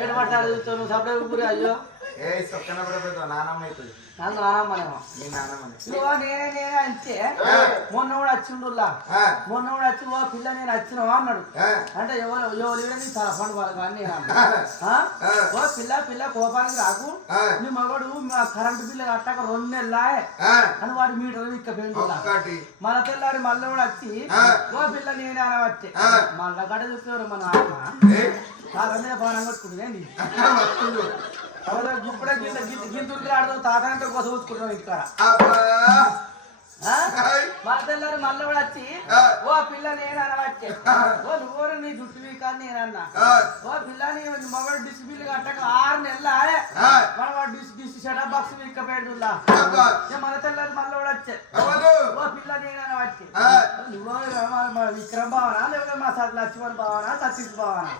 ఏడు పట్టాలి నువ్వు సపడే ఊరి అయ్యో ఏ సొక్కన పడిపోతావు నానమ్మ అవుతుంది నన్ను నానమ్మనేమో నీ నానమ్మని నేనే అంతే మొన్న కూడా వచ్చిండుల్లా మొన్న కూడా వచ్చి ఓ పిల్ల నేను వచ్చినావా అన్నాడు అంటే ఎవరు చాలా ఫండ్ వాళ్ళు కానీ ఓ పిల్ల కోపానికి రాకు నీ మగడు కరెంటు బిల్లు కట్టాక 2 నెలలా అని వాడు మీటర్ ఇక్క పెండులా మన తెల్లారి మళ్ళీ కూడా వచ్చి ఓ పిల్ల నేనే అనవచ్చే మళ్ళా గడ చూసేవారు మన చాలా మీద బాగా కొట్టుకుంటుంది ఇప్పుడే గింతులు ఆడదు తాతంటే కోసం చూసుకుంటాం ఇక్కడ మన తెల్లారి మళ్ళీ కూడా వచ్చి ఓ పిల్ల నేను అనవచ్చే ఓ నువ్వు నీ జుట్టు వీకాదు నేనన్నా ఓ పిల్ల నీ మొబైల్ డిస్ బిల్ కట్టక 6 నెలలా మన డిస్ షటప్ బాక్స్ వీక్క పెడుతున్నా మన తెల్లారి మళ్ళీ కూడా వచ్చే ఓ పిల్ల నేను అనవచ్చే నువ్వు విక్రమ్ భావనా లేకపోతే మా లక్ష్మణ్ భావనా సతీష్ భావనా